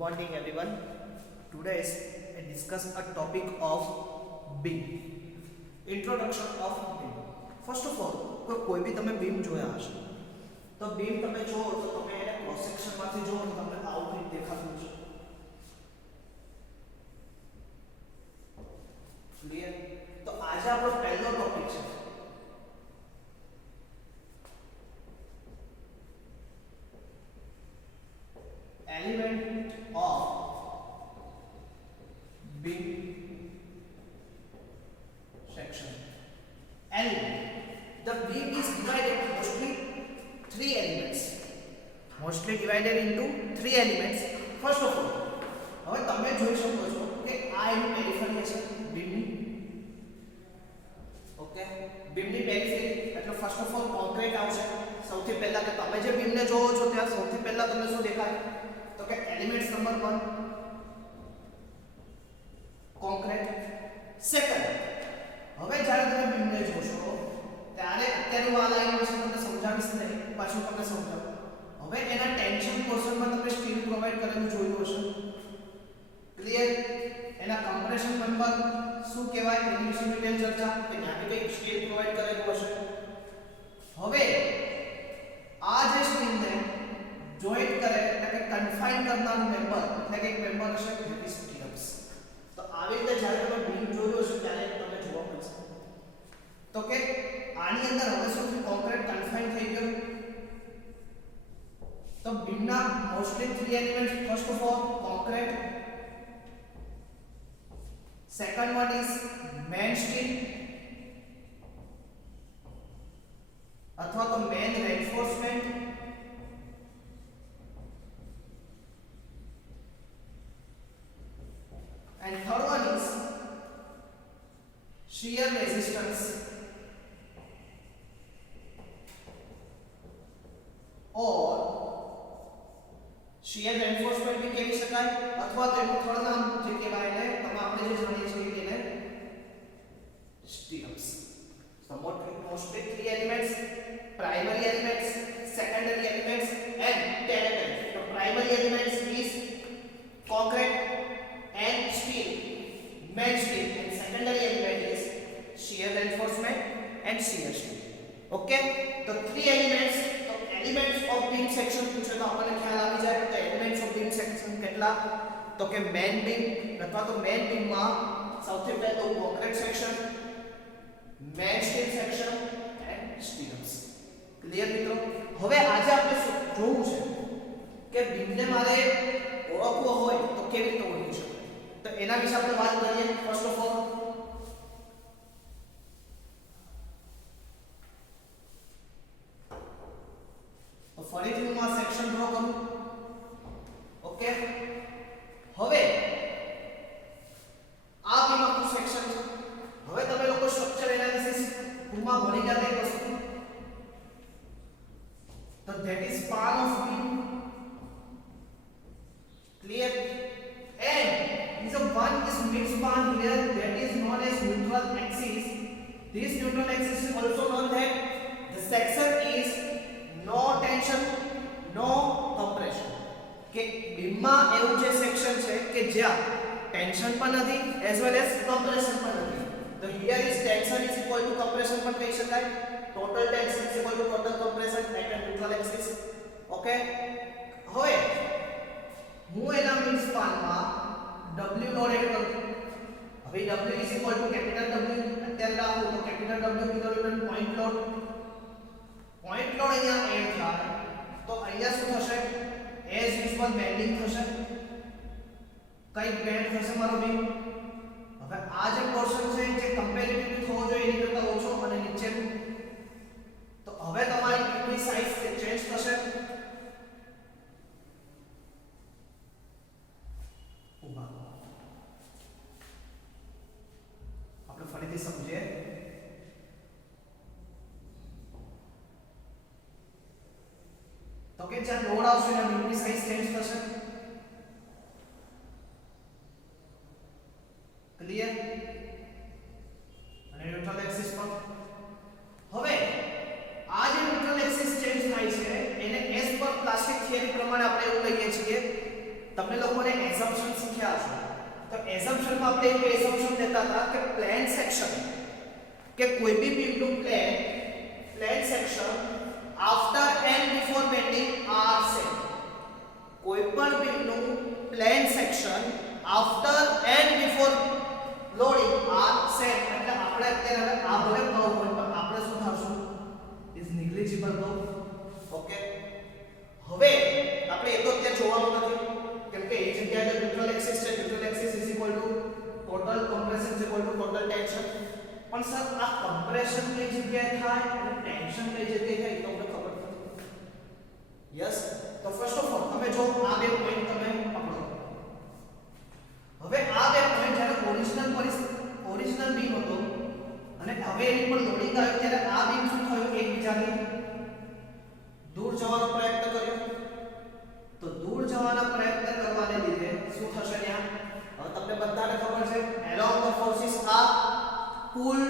morning everyone. Today I discuss a topic of beam. Introduction of beam. First of all, કોઈ બી તમે beam જોયા હશે તો beam તમે જો તો તમે એને ક્રોસ સેક્શન માંથી જો તો તમને આવું કંઈક દેખાતું છે. ક્લિયર? તો આજે આપણો પહેલો ટોપિક છે element of beam section. Element. The beam is divided mostly divided into three elements. First of all, હવે તમે જોઈ શકો છો કે આ એની પેરિફેરી છે બીમની. ઓકે, બીમની પેરિફેરી એટલે ફર્સ્ટ ઓફ ઓલ કોન્ક્રીટ આવશે. સૌથી પહેલા કે તમે જે બીમને જોવો છો ત્યાં સૌથી પહેલા તમને શું દેખાય તો કે એલિમેન્ટ્સ નંબર 1 કોન્ક્રીટ. સેકન્ડ, હવે જ્યારે તમે બીમને જોશો ત્યારે અત્યારનું આ લાઈન વિશે તમને સમજાવીશ નહીં, પાછું તમને સમજાવું. હવે એના ટેન્શન પોર્શનમાં તમે સ્ટીલ પ્રોવાઈડ કરેલું જોયું હશે. ક્લિયર? એના કમ્પ્રેશન મેમ્બર શું કહેવાય એની વિશે ડિટેલ ચર્ચા કે ત્યાં કંઈક સ્ટીલ પ્રોવાઈડ કરેલું હશે. હવે આ જે સ્ટીલને જોઈન્ટ કરે એટલે કે કન્ફાઇન કરનારું મેમ્બર એટલે કે એક મેમ્બર હશે ધેટ ઇઝ સ્ટીલ્સ. તો આવી રીતે જ્યારે તમે બીમ જોયું હશે ત્યારે તમને જોવા મળશે તો કે આની અંદર હવે શું કોન્ક્રીટ કન્ફાઇન થઈ ગયું. તો બીમના mostly three elements. First of all concrete, second one is main steel अथवा तो main reinforcement and third one is shear resistance और shear reinforcement भी कही શકાય अथवा तो એનું થર્ડ નામ જે કહેવાય ને તમે આપણે જે જાણીએ છીએ કે એને stirrups. So mostly three elements: primary elements, secondary elements and tertiary. So primary elements is concrete and steel, main steel, and secondary element is shear reinforcement and shear steel. Okay, तो three elements. तो elements of beam section પૂછે તો આપણને ખ્યાલ આવી જાય. તો elements of beam section કેટલા તો કે main beam અથવા તો main beam માં સૌથી પહેલું concrete section, main steel section and stirrups. Clear મિત્રો? હવે આજે આપણે જોવું છે કે બીમને મારે ઓળખવો હોય તો કેવી રીતે ઓળખી શકાય. તો એના વિશે આપણે વાત કરીએ. ફર્સ્ટ ઓફ ઓલ તો ફરીથી હું આ સેક્શન ડ્રો કરું. ઓકે, હવે આ બીમ આખું સેક્શન છે. હવે તમે લોકો સ્ટ્રક્ચર એનાલિસિસ ટૂંકમાં ભણી ગયા એક વસ્તુ તો that is span of beam. Clear? and is a one is mid span here that is known as neutral axis. This neutral axis is also known that the section is no tension no compression. કે બીમમાં એવું જે section છે કે જ્યાં tension પણ નથી as well as compression પણ નથી. તો here is tension is equal to compression પણ કહી શકાય. total tension is equal to total compression at a neutral axis. Okay, હવે હું એના મિડ સ્પાનમાં W લોડ એડ કરું. હવે W is equal to capital W અત્યારે રાખો તો capital W kilonewton point load. Point load અહીંયા એડ થાય તો અહીંયા શું થશે as usual બેન્ડિંગ થશે. કઈ બેન્ડ થશે મારો બીમ. હવે આ જે પોર્શન છે જે કમ્પેરેટિવલી થવો જોઈએ એની કરતા ઓછો અને નીચેનું. તો હવે તમારી બીમની સાઈઝ ચેન્જ થશે. આપણે ફરીથી સમજીએ. તો કે જ્યાં લોડ આવશે એના બીમની સાઈઝ ચેન્જ થશે. ક્લિયર? અને ન્યુટ્રલ એક્સિસ પર હવે આ જે ન્યુટ્રલ એક્સિસ ચેન્જ થાય છે એને એસ પર પ્લાસ્ટિક થિયરી પ્રમાણે આપણે એવું લઈએ છીએ તમને લોકોને એઝમ્પશન માં આપણે એક એઝમ્પશન દેતા હતા કે પ્લેન સેક્શન કે કોઈ બી બીમનું plane section after and before bending are same. કોઈ પણ બીમનું plane section after and before loading are same. એટલે આપણે અત્યારે આ ભલે કહું પણ આપણે શું થશું ઇઝ નેગ્લિજિબલ કહું. ઓકે, હવે આપણે એ તો અત્યારે જોવાનું નથી કેમ કે એ જગ્યાએ ન્યુટ્રલ એક્સિસ છે. Neutral axis is equal to total compression is equal to total tension. પણ સર આ કમ્પ્રેશન કઈ જગ્યાએ થાય અને ટેન્શન કઈ જગ્યાએ થાય તો તમને ખબર નથી. યસ, તો ફર્સ્ટ ઓફ ઓલ તમે જો આ બે પોઈન્ટ તમે પકડો. હવે આ બે પોઈન્ટ જ્યારે ઓરિજિનલ બીમ હતો અને હવે એની પર લોડિંગ આવ્યું ત્યારે આ બીમ શું થયું એકબીજાથી દૂર જવાનો પ્રયત્ન કર્યો. તો દૂર જવાના પ્રયત્ન કરવાને લીધે શું થશે ત્યાં? હવે તમને બધાને ખબર છે along the forces are pull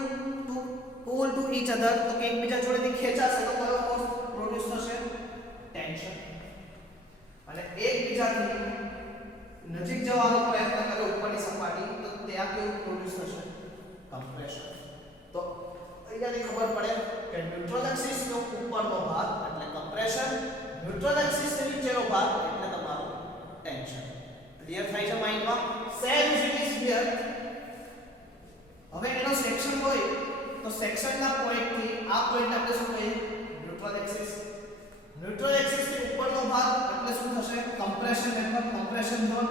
to each other. તો કે એકબીજા જોડેથી ખેંચાશે તો કયો ફોર્સ પ્રોડ્યુસ થશે? ટેન્શન. અને એકબીજાથી નજીક જવાનો પ્રયત્ન કરે ઉપરની સપાટી તો ત્યાં કેવું પ્રોડ્યુસ થશે? કમ્પ્રેશન. તો અહીંયાથી ખબર પડે કે ન્યુટ્રલ એક્સિસ નો ઉપરનો ભાગ એટલે કમ્પ્રેશન, ન્યુટ્રલ એક્સિસ ની નીચેનો ભાગ એટલે તમારું ટેન્શન. ક્લિયર થાય છે માઇન્ડમાં? Same is clear. હવે એનો સેક્શન હોય તો સેક્શનના પોઈન્ટ થી આ પોઈન્ટ આપણે શું કહીએ? Neutral axis. ન્યુટ્રલ એક્સિસ થી ઉપરનો ભાગ એટલે શું થશે? કમ્પ્રેશન એટલે compression zone.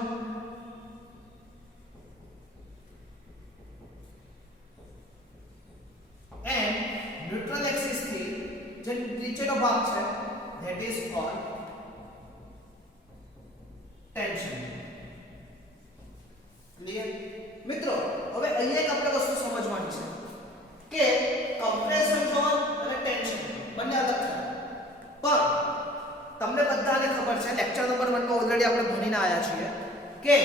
And neutral axis થી જે નીચેનો ભાગ છે that is called tension. Clear મિત્રો? હવે અહીંયા એક આપણે વસ્તુ સમજવાની છે કે કમ્પ્રેશન ઝોન અને ટેન્શન બંને અલગ છે. પણ તમને બધાને ખબર છે લેક્ચર નંબર 1 માં ઓલરેડી આપણે ભણીને આવ્યા છીએ કે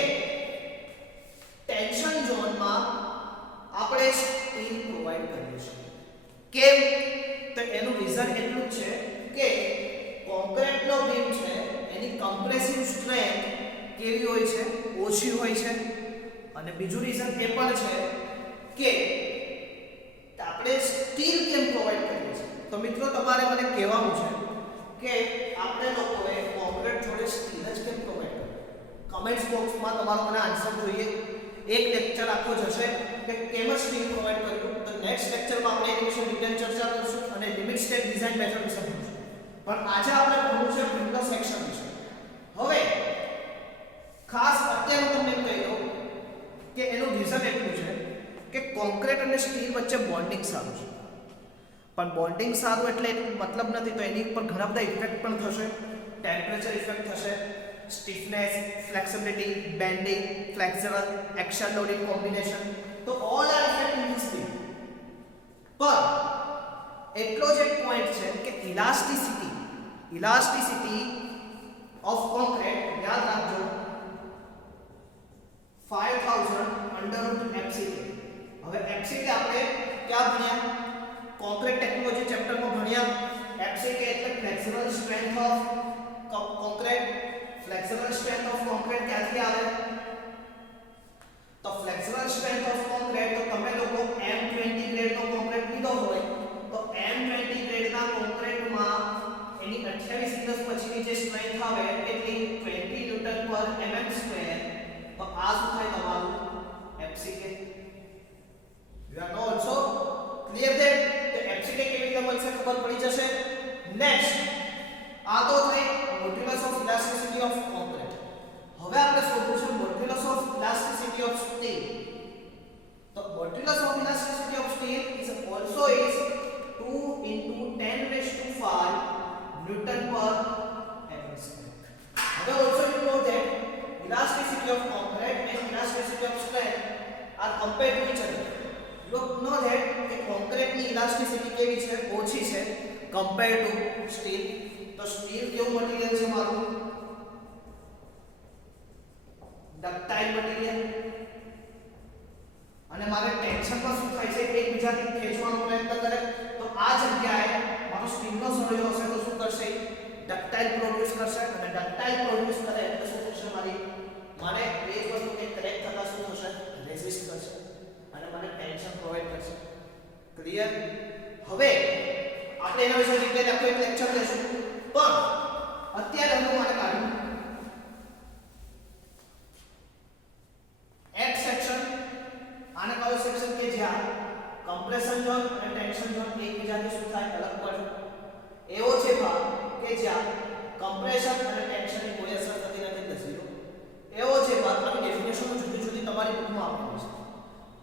ટેન્શન ઝોનમાં આપણે સ્ટીલ પ્રોવાઈડ કરીએ છીએ. કેમ? તો એનું રીઝન એટલું જ છે કે કોન્ક્રીટનો બીમ છે એની કમ્પ્રેસિવ સ્ટ્રેન્થ કેવી હોય છે? ઓછી હોય છે. અને બીજું રીઝન એ પણ છે કે આપણે સ્ટીલ કેમ પ્રોવાઈડ કરીએ છીએ? તો મિત્રો તમારે મને કહેવાનું છે કે આપણે લોકોએ કોન્ક્રીટ જોડે સ્ટીલ જ કેમ પ્રોવાઈડ કર્યું? કમેન્ટ્સ બોક્સમાં તમારો મને આન્સર જોઈએ. એક લેક્ચર આખો જશે કે કેમ સ્ટીલ પ્રોવાઈડ કર્યું. તો નેક્સ્ટ લેક્ચરમાં આપણે એની વિશે ડિટેલ ચર્ચા કરીશું અને લિમિટ સ્ટેટ ડિઝાઇન મેથડ વિશે ભણીશું. પણ આજે આપણે ભણવું છે વિન્ડો સેક્શન વિશે. હવે ખાસ અત્યારે હું તમને કહી દઉં કે એનું રીઝન એટલું છે કે કોન્ક્રીટ અને સ્ટીલ વચ્ચે બોન્ડિંગ સારું છે. પણ બોન્ડિંગ સારું એટલે મતલબ નથી, તો એની ઉપર ઘણા બધા ઇફેક્ટ પણ થશે. ટેમ્પરેચર ઇફેક્ટ થશે, stiffness, flexibility, bending, flexural, action loading combination, તો all are effect in this thing. પણ એટલો જ એક પોઈન્ટ છે કે ઇલાસ્ટિસિટી ઓફ કોન્ક્રીટ યાદ રાખજો 5000 √ FCK. હવે FCK આપણે ક્યાં ભણ્યા? કોન્ક્રીટ ટેકનોલોજી ચેપ્ટરમાં ભણ્યા. FCK એટલે flexural strength of concrete. Flexural strength of concrete ક્યાંથી આવે? તો ફ્લેક્સરલ સ્ટ્રેન્થ ઓફ કોન્ક્રીટ તો તમે લોકો M20 ગ્રેડનો કોન્ક્રીટ લીધો હોય તો M20 ગ્રેડના કોન્ક્રીટમાં એની 28 દિવસ પછીની જે સ્ટ્રેન્થ આવે એટલી 20 Nm². તો આ શું થાય તમારું? FCK. You are now also clear that the FCK કેવી રીતે મળશે ખબર પડી જશે. નેક્સ્ટ આ તો થઈ modulus of elasticity of concrete. હવે આપણે શોધવું છે modulus of elasticity of steel. તો modulus of elasticity of steel is 2 * 10⁵ Newton per mm². હવે also you know that elasticity of concrete and elasticity of strength are compared to each other. You know that the concrete ની elasticity કેવી છે? ઓછી છે compared to steel. તો steel કેવું material છે મારું? Ductile material. અને મારે ટેન્શનમાં શું થાય છે? એકબીજાથી ખેંચવાનો પ્રયત્ન કરે તો આ જગ્યાએ મારો સ્ટીલનો સળિયો હશે તો શું કરશે? ડક્ટાઇલ પ્રોડ્યુસ કરશે. અને ડક્ટાઇલ પ્રોડ્યુસ કરે એટલે શું થશે? મારી મને એ જ વસ્તુ કે ક્રેક થતા શું થશે રેઝિસ્ટ કરશે અને મને ટેન્શન પ્રોવાઈડ કરશે ક્લિયર હવે આપણે એના વિશે ડિટેલ આખો એક લેક્ચર લેશું પણ અત્યારે હું મને કાઢું X સેક્શન આને કયો સેક્શન કે જ્યાં કમ્પ્રેશન ઝોન અને ટેન્શન ઝોન એકબીજાથી શું થાય અલગ પડે એવો છે ભાગ કે જ્યાં કમ્પ્રેશન અને ટેન્શનની કોઈ અસર થતી નથી દસીરો એવો છે ભાગ આની ડેફિનેશન જુદી જુદી તમારી બુકમાં આપેલી છે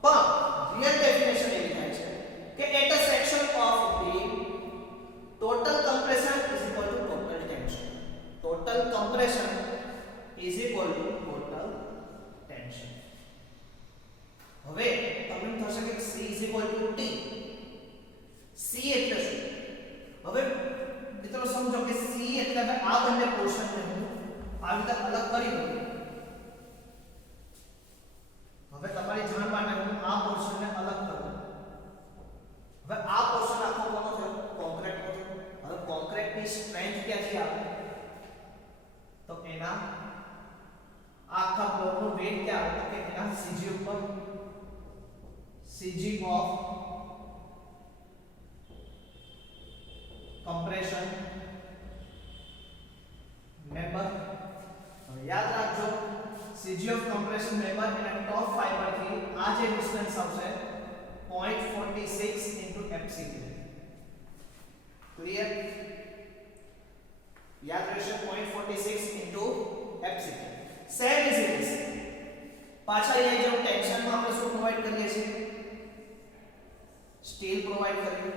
પણ રિયલ ડેફિનેશન એવી થાય છે કે at a section of beam total compression is equal to total tension total compression is equal to total tension હવે તમને થશે કે C is equal to T C એટલે શું હવે મિત્રો સમજો કે C એટલે હવે આ બંને પોર્શન ને હું આ રીતે અલગ કરી દઉં હવે તમારી જાણ માટે હું આ પોર્શન ને અલગ કરું હવે આ પોર્શન આખો કોનો થયો કોન્ક્રીટ નો થયો હવે કોન્ક્રીટ ની સ્ટ્રેન્થ ક્યાંથી આવે તો એના આખા બ્લોક નું વેટ ક્યાં આવે તો કે એના CG ઉપર CG of compression member યાદ રાખજો CG of compression member એના ટોપ ફાઈબર થી આ જે ડિસ્ટન્સ આવશે 0.46 into fck ક્લિયર યાદ રહેશે 0.46 into fck same is it પાછા અહીંયા જો ટેન્શન માં આપણે શું પ્રોવાઈડ કરીએ છીએ સ્ટીલ પ્રોવાઈડ કરીએ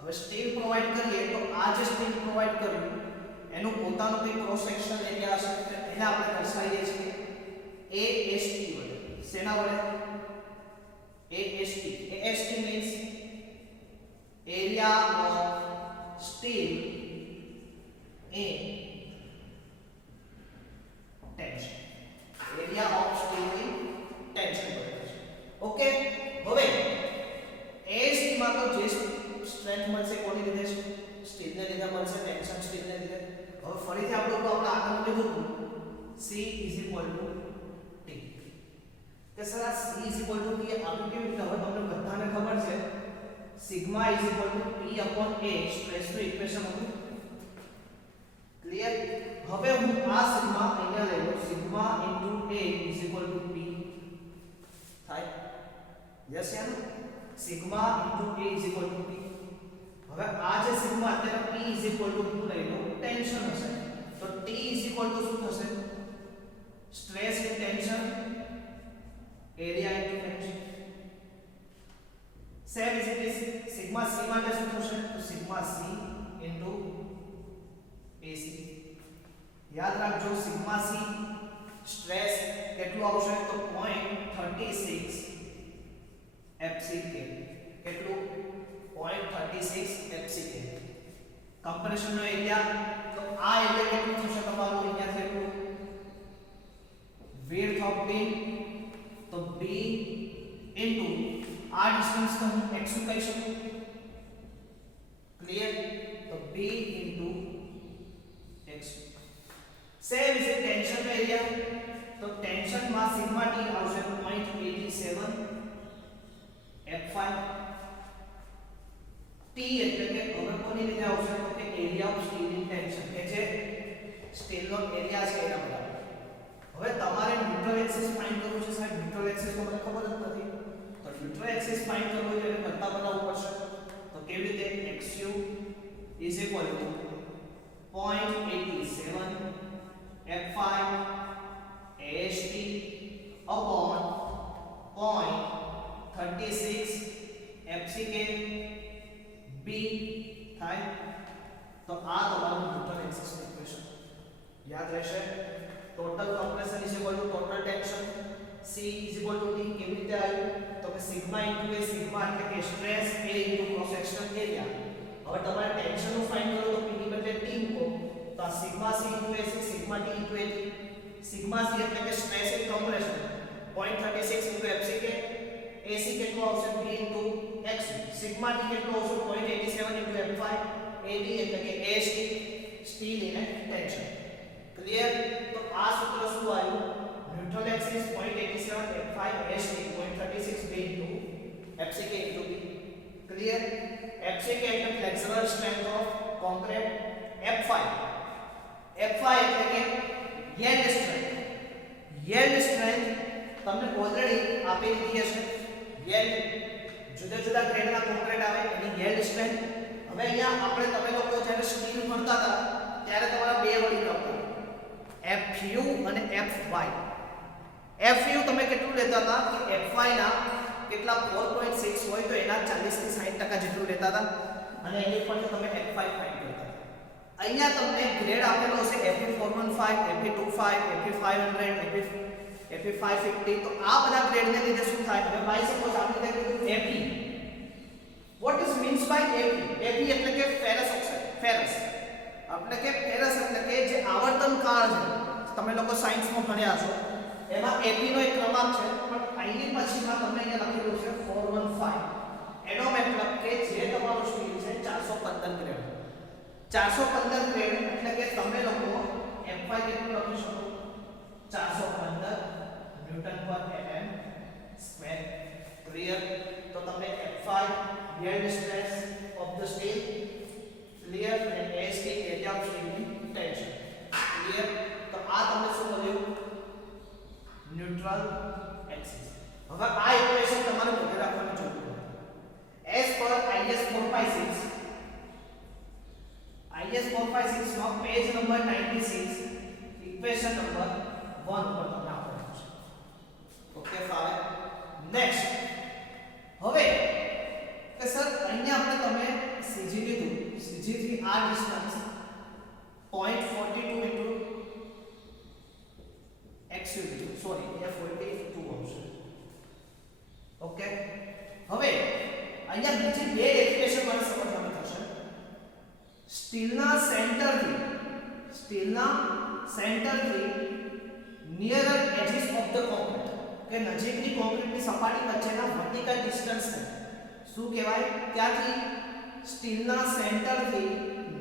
હવે સ્ટીલ પ્રોવાઈડ કરીએ તો આ જે સ્ટીલ પ્રોવાઈડ કર્યું એનું પોતાનું કોઈ ક્રોસ સેક્શન એરિયા હશે એને આપણે દર્શાવીએ છીએ AST વડે શેના વડે AST means area of steel in tension area of steel in tension okay હવે AST માં તો જે સ્ટ્રેન્થ મળશે કોની લીધે સ્ટીલ ને લીધે મળશે ટેન્શન સ્ટીલ ને લીધે હવે ફરીથી આપણે આગળ લીધું C is equal to T કે સર આ C is equal to T આનું કેવી રીતે હવે તમને બધાને ખબર છે sigma is equal to P upon A stress નું ઇક્વેશન હતું ક્લિયર હવે હું આ સિગ્મા અહીંયા લઈ લઉં sigma into A is equal to P થાય યસ યાર sigma into A is equal to P હવે આ જે સિગ્મા અત્યારે P is equal to શું લઈ લો ટેન્શન હશે તો T is equal to શું થશે stress in tension area into tension same is it is sigma C માટે શું થશે તો સિગ્મા C ઇન્ટુ AC યાદ રાખજો સિગ્મા C સ્ટ્રેસ કેટલું આવશે તો 0.36 fck કેટલું 0.36 fck કમ્પ્રેશન નો એરિયા તો આ એરિયા કેટલું થશે તમારું અહીંયા કેટલું width of beam તો b into આ ડિસ્ટન્સ તો હું x કહી શકું ક્લિયર તો b into x same is tension નો એરિયા તો ટેન્શન માં સિગ્મા t આવશે 0.87 f5 T એટલે કે હવે કોની લીધે આવશે તો કે area of still in tension કે જે સ્ટીલ નો એરિયા છે એના બરાબર હવે તમારે ન્યુટ્રલ એક્સિસ ફાઇન્ડ કરવું છે સાહેબ ન્યુટ્રલ એક્સિસ તો મને ખબર જ નથી તો ન્યુટ્રલ એક્સિસ ફાઇન્ડ કરવું હોય તો એને કરતા બનાવવું પડશે તો કેવી રીતે xu is equal to 0.87 f5 ast upon 0.36 fck b થાય તો આ તમારું ન્યુટ્રલ એક્સિસ ઇક્વેશન યાદ રહેશે total compression is equal to total tension C is equal to T કેવી રીતે આવ્યું તો કે સિગ્મા ઇન્ટુ A સિગ્મા એટલે કે stress A into cross sectional area હવે તમારે ટેન્શન નું ફાઇન્ડ કરો તો P ની બદલે T મૂકો તો આ sigma C into A sigma T into A sigma C એટલે કે stress in compression 0.36 into FCK AC કેટલો આવશે B into x sigma T કેટલો આવશે 0.87 ઇન્ટુ F5 AD એટલે કે AST still in tension clear તો આ સૂત્ર શું આવ્યું neutral axis 0.87, F5 HT 0.36 B into FCK into B. Clear? FCK એટલે flexural strength of concrete. F5 એટલે કે yield strength. yield strength તમને ઓલરેડી આપી દીધી હશે. yield જુદા જુદા ગ્રેડના કોન્ક્રીટ આવે એની yield strength. હવે અહીંયા આપણે તમે લોકો જ્યારે સ્ટીલ ભણતા હતા ત્યારે તમારા બે વડી આવતા FU અને FY. FU તમે કેટલું લેતા હતા કે FY ના કેટલા 4.6 હોય તો એના 40 થી 60% જેટલું લેતા હતા અને એની પરથી તમે F5 ફાઇન્ડ કરતા. અહીંયા તમને ગ્રેડ આપેલો હશે Fe415, Fe25, Fe500, Fe550. તો આ બધા ગ્રેડને લીધે શું થાય? હવે બાય સપોઝ આપણે કીધું Fe. What is means by Fe? Fe એટલે કે ફેરસ ઓક્સાઇડ. ફેરસ એટલે કે ફેરસ એટલે કે જે આવર્તન કાળ છે તમે લોકો સાયન્સમાં ભણ્યા છો એમાં Fe નો એક ક્રમાંક છે પણ અહીંની પછીમાં તમને અહીંયા લખેલું છે 415. એનો મતલબ કે જે તમારું સ્ટીલ છે 415 ગ્રેડ. 415 ગ્રેડ એટલે કે તમે લોકો F5 કેટલું લખી શકો? 415 ન્યૂટન પર mm સ્ક્વેર. ક્લિયર? તો તમને F5 yield stress of the steel, clear, and AST area of steel tension. Clear? તો આ તમને શું મળ્યું? Neutral axis. હવે આ ઇક્વેશન તમારે મોઢે રાખવાની જરૂર છે. as per IS 456 માં પેજ નંબર 96 ઇક્વેશન નંબર 1 પર તમને આપેલું છે. Okay fine. નેક્સ્ટ હવે કે સર અહીંયા આપણે તમે CG લીધું. CG થી આ ડિસ્ટન્સ 0.42 into XU લીધું. સોરી F42 આવશે. ઓકે. હવે અહીંયા બીજી બે ડેફિનેશન મને સમજવાની થશે. સ્ટીલના સેન્ટરથી નિયરર એજીસ ઓફ ધ કોન્ક્રીટ કે નજીકની કોન્ક્રીટની સપાટી વચ્ચેના વર્ટિકલ ડિસ્ટન્સને શું કહેવાય? ત્યાંથી સ્ટીલના સેન્ટરથી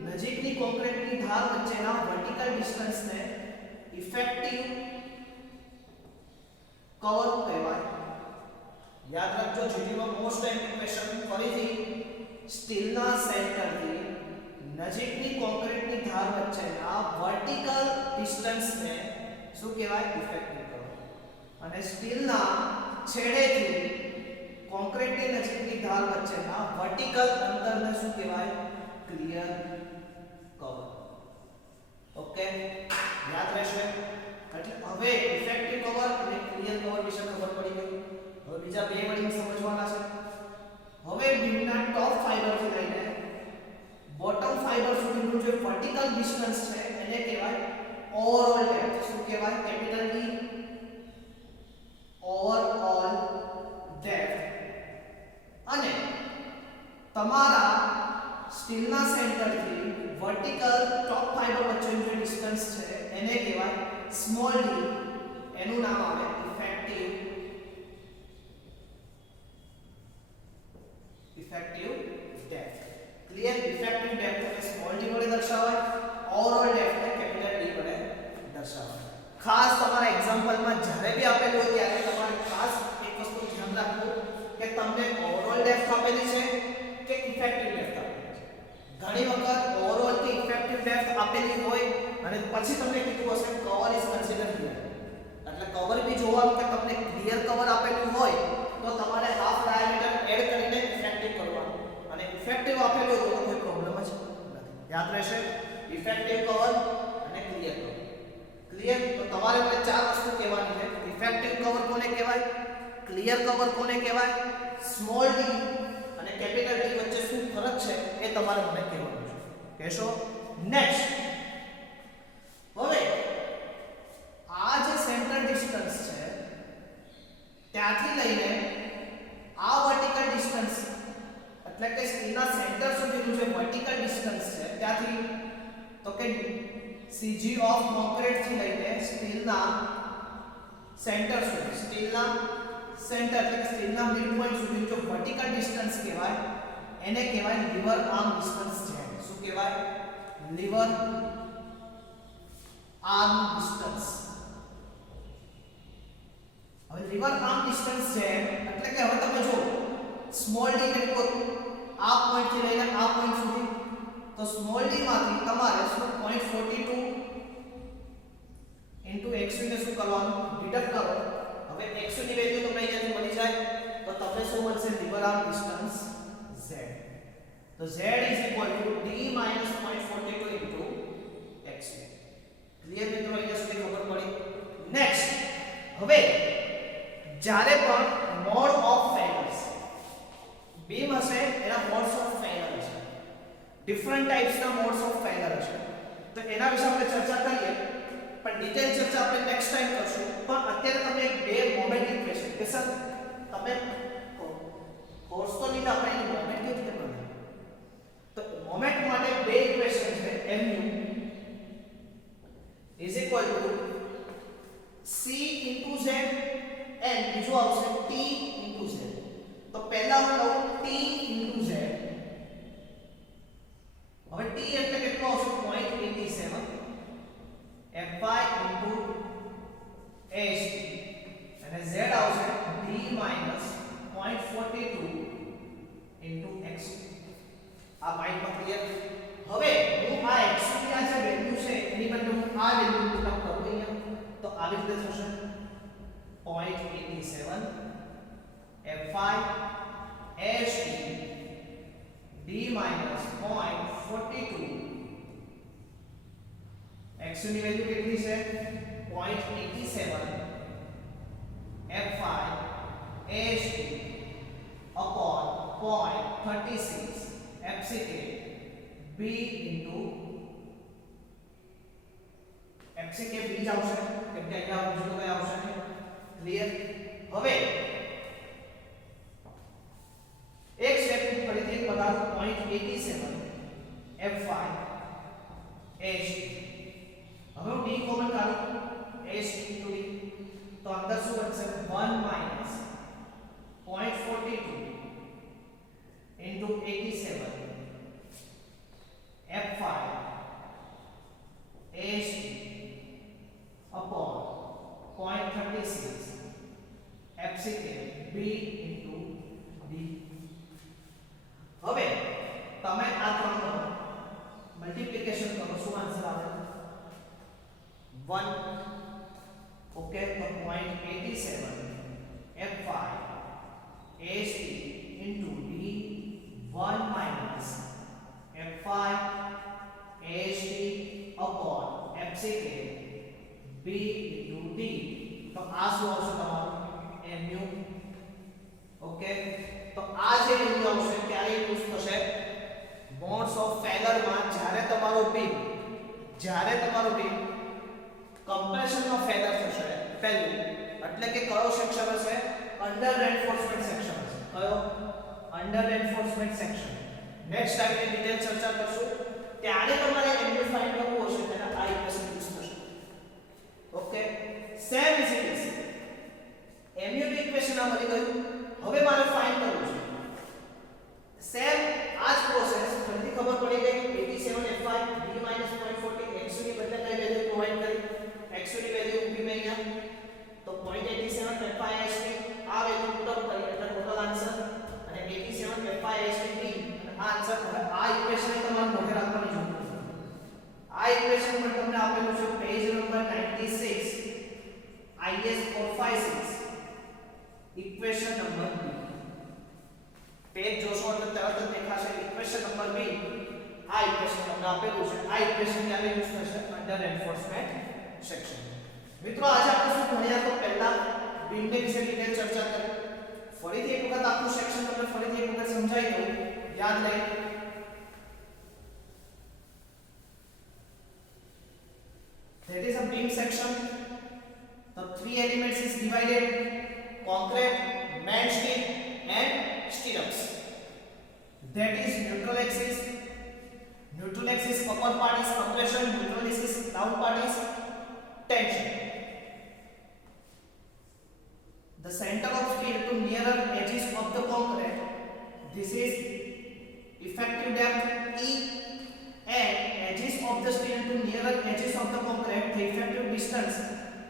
નજીકની કોન્ક્રીટની ધાર વચ્ચેના વર્ટિકલ ડિસ્ટન્સને ઇફેક્ટિવ કવર કહેવાય. યાદ રાખજો જીડીમાં મોસ્ટ ઇમ્પોર્ટન્ટ ક્વેશ્ચન ફરીથી સ્ટીલના સેન્ટરથી નજીકની કોન્ક્રીટની ધાર વચ્ચેના વર્ટિકલ ડિસ્ટન્સને શું કહેવાય? Effective cover. અને સ્ટીલના છેડેથી કોન્ક્રીટની નજીકની ધાર વચ્ચેના વર્ટિકલ અંતરને શું કહેવાય? Clear cover. ઓકે યાદ રહેશે. એટલે હવે ઇફેક્ટિવ કવર અને ક્લિયર કવર વિશે ખબર પડી ગઈ. હવે બીજા બે વર્ડિંગ સમજવાના છે. હવે બીમના ટોપ ફાઇબર થી લઈને બોટમ ફાઇબર સુધીનું જે વર્ટિકલ ડિસ્ટન્સ છે એને કહેવાય ઓવરઓલ ડેપ્થ. શું કહેવાય? Capital D overall depth. અને તમારા સ્ટીલના સેન્ટરથી વર્ટિકલ ટોપ ફાઇબર વચ્ચેનું જે ડિસ્ટન્સ છે એને કહેવાય સ્મોલ d. એનું નામ આવે effective depth. Clear? Effective depth ને સ્મોલ d વડે દર્શાવાય, ઓવરઓલ ડેપ્થ ને કેપિટલ D વડે દર્શાવાય. ખાસ તમારા એક્ઝામ્પલમાં જ્યારે બી આપેલું હોય ત્યારે તમારે ખાસ એક વસ્તુ ધ્યાન રાખવું કે તમને ઓવરઓલ ડેપ્થ આપેલી છે કે ઇફેક્ટિવ ડેપ્થ આપેલી છે. ઘણી વખત ઓવરઓલ કે ઇફેક્ટિવ ડેપ્થ આપેલી હોય અને પછી તમને કીધું હશે કવર ઇઝ કન્સિડર હિયર. એટલે કવર બી જોવાનું કે તમને ક્લિયર કવર આપેલું હોય તો તમારે હાફ ડાયામીટર એડ કરીને ઇફેક્ટિવ કરવાનું. અને ઇફેક્ટિવ આપેલું હોય તો કોઈ પ્રોબ્લેમ જ નથી. યાદ રહેશે ઇફેક્ટિવ કવર અને ક્લિયર કવર. ક્લિયર? તો તમારે મને ચાર વસ્તુ કહેવાની છે. ઇફેક્ટિવ કવર કોને કહેવાય? ક્લિયર કવર કોને કહેવાય? સ્મોલ d અને કેપિટલ D વચ્ચે શું ફરક છે એ તમારે મને કહેવાનું છે. કહેશો? નેક્સ્ટ. હવે આ જે સેન્ટર ડિસ્ટન્સ છે ત્યાંથી લઈને આ વર્ટિકલ ડિસ્ટન્સ એટલે કે સ્ટીલના સેન્ટર સુધીનું જે વર્ટિકલ ડિસ્ટન્સ છે ત્યાંથી તો કે CG ઓફ કોન્ક્રીટ થી લઈને સ્ટીલના સેન્ટર સુધી, સ્ટીલના સેન્ટર એટલે કે સ્ટીલના મિડ પોઈન્ટ સુધી જો વર્ટિકલ ડિસ્ટન્સ કહેવાય એને કહેવાય લીવર આર્મ ડિસ્ટન્સ છે. શું કહેવાય? Lever arm distance. હવે લિવર આર્મ ડિસ્ટન્સ છે એટલે કે હવે તમે જો સ્મોલ ડી કેટલું આ પોઈન્ટ થી લઈને આ પોઈન્ટ સુધી તો સ્મોલ ડી માંથી તમારે શું 0.42 x2 ને શું કરવાનું ડિડક્ટ કરો હવે x2 ની વેલ્યુ તમને અહીંયાથી મળી જાય તો તમને શું મળશે લિવર આર્મ ડિસ્ટન્સ z તો z d 0.42 x2 ક્લિયર મિત્રો અહીંયા સુધી ખબર પડી નેક્સ્ટ હવે જ્યારે પણ મોડ ઓફ ફેલર્સ બીમ હશે એના મોડ્સ ઓફ ફેલર હશે ડિફરન્ટ ટાઈપ્સ ના મોડ્સ ઓફ ફેલર હશે તો એના વિશે આપણે ચર્ચા કરીએ પણ ડિટેલ ચર્ચા આપણે નેક્સ્ટ ટાઈમ કરશું પણ અત્યારે તમને બે મોમેન્ટ ઇક્વેશન કે સર તમે કોર્સ તો લીધા આપણે એની મોમેન્ટ કેવી રીતે બનાવી તો મોમેન્ટ માટે બે ઇક્વેશન છે mu is equal to c into z and બીજું આવશે t into z તો પહેલા હું લઉં t into z હવે t એટલે કેટલો આવશે 0.87 fy into ast અને z આવશે d minus 0.42 into x આ પાઈ પર ક્લિયર હવે હું આ x ની આ જે વેલ્યુ છે એની બદલે હું આ વેલ્યુ પુટ અપ કરું અહીંયા તો આવી રીતે થશે 0.87 fy ast d minus 0.42 x ની વેલ્યુ કેટલી છે 0.87 fy ast upon 0.36 fck b into fck b જ આવશે કેમ કે અહીંયા બીજું કઈ આવશે નહીં ક્લિયર હવે એક સ્ટેપ ફરીથી એક બતાવું 0.87 fy ast હવે હું d કોમન કાઢું ast into d તો અંદર શું બનશે 1 minus 0.42 into 87 f5 ast upon 0.36 fck b into d હવે તમે આ ત્રણનો મલ્ટીપ્લિકેશન કરો શું આન્સર આવે 1 ઓકે તો 0.87 f5 ast into d 1 minus f5 ast upon fck b into d તો આ શું આવશે તમારું mu ઓકે તો આ જે વેલ્યુ આવશે ત્યારે યુઝ થશે મોડ્સ ઓફ ફેલર માં જ્યારે તમારો બીમ કમ્પ્રેશન નો ફેલર થશે પહેલું એટલે કે કયો સેક્શન હશે અંડર રેન્ફોર્સમેન્ટ સેક્શન હશે કયો under reinforcement section next time ની ડિટેલ ચર્ચા કરશું ત્યારે તમારે mu ફાઇન્ડ કરવું હશે તેના આ ઇક્વેશન યુઝ થશે okay same is it mu ની ઇક્વેશન આ મળી ગયું હવે મારે ફાઇન્ડ કરવું છે સેમ આ જ પ્રોસેસ જલ્દી ખબર પડી ગઈ 87 fy d 0.40 x ની બદલે કઈ વેલ્યુ પ્રોવાઇડ કરી x ની વેલ્યુ ઊભી મેં અહીંયા તો 0.87 fy s ની આ વેલ્યુ પુટ અપ કરી એટલે ટોટલ આન્સર અને 87 fy s ની d અને આ આન્સર હવે આ ઇક્વેશન તમારે મોઢે રાખવાની જરૂર છે આ ઇક્વેશન પર તમને આપેલું છે page number 96 IS 456 equation number b page જોશો એટલે તરત જ દેખાશે ઇક્વેશન નંબર b આ ઇક્વેશન તમને આપેલું છે આ ઇક્વેશન ક્યારે યુઝ થશે અંડર એન્ફોર્સમેન્ટ સેક્શન મિત્રો આજે આપણે શું ભણ્યા તો પહેલા બીમને વિશે ડિટેલ ચર્ચા કરી ફરીથી એક વખત આખું સેક્શન તમને ફરીથી એક વખત સમજાવી દઉં યાદ રહે that is a beam section the three elements is divided concrete main steel and stirrups that is neutral axis upper part is compression neutral axis down part is tension the center of steel to nearer edges of the concrete this is effective depth E and edges of the steel to nearer edges of the concrete the effective distance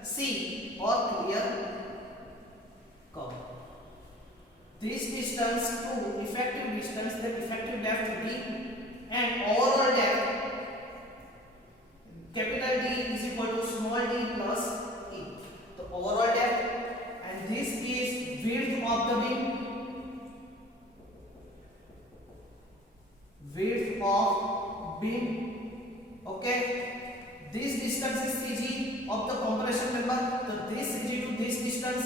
C or clear this distance to effective distance, the effective depth D and overall depth capital D is equal to small d plus E. So overall depth, and this is width of the beam, width of beam. Okay, this distance is CG of the compression member. So this CG to this distance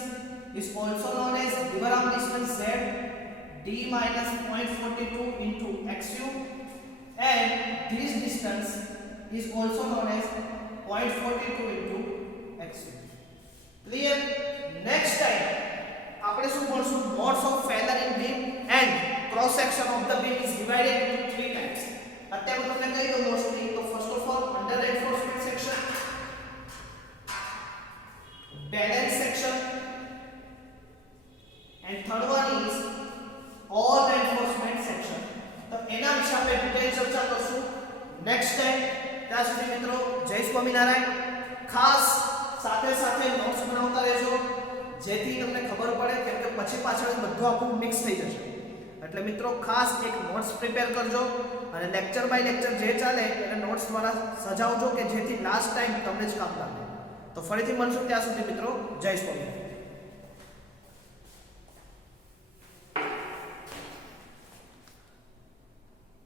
is also known as lever arm distance Z, D minus 0.42 into XU, and this distance is also known as 0.42 into XU. Clear? Next time આપણે શું ભણશું? Modes of failure in beam and cross section of the beam is divided into 3 types. અત્યારે હું તમને કહી દઉં mostly. તો first of all under reinforcement section, balance section, and third one is all reinforcement section. તો એના વિશે આપણે ડિટેલ ચર્ચા કરશું નેક્સ્ટ ટાઈમ. ત્યાં સુધી મિત્રો જય સ્વામિનારાયણ. ખાસ સાથે સાથે નોટ્સ બનાવતા રહેજો જેથી તમને ખબર પડે, કેમ કે પછી પાછળ બધું આખું મિક્સ થઈ જશે. એટલે મિત્રો ખાસ એક નોટ્સ પ્રિપેર કરજો અને લેક્ચર બાય લેક્ચર જે ચાલે એને નોટ્સ દ્વારા સજાવજો કે જેથી લાસ્ટ ટાઈમ તમને જ કામ લાગે. તો ફરીથી મળશું, ત્યાં સુધી મિત્રો જય સ્વામિનારાયણ.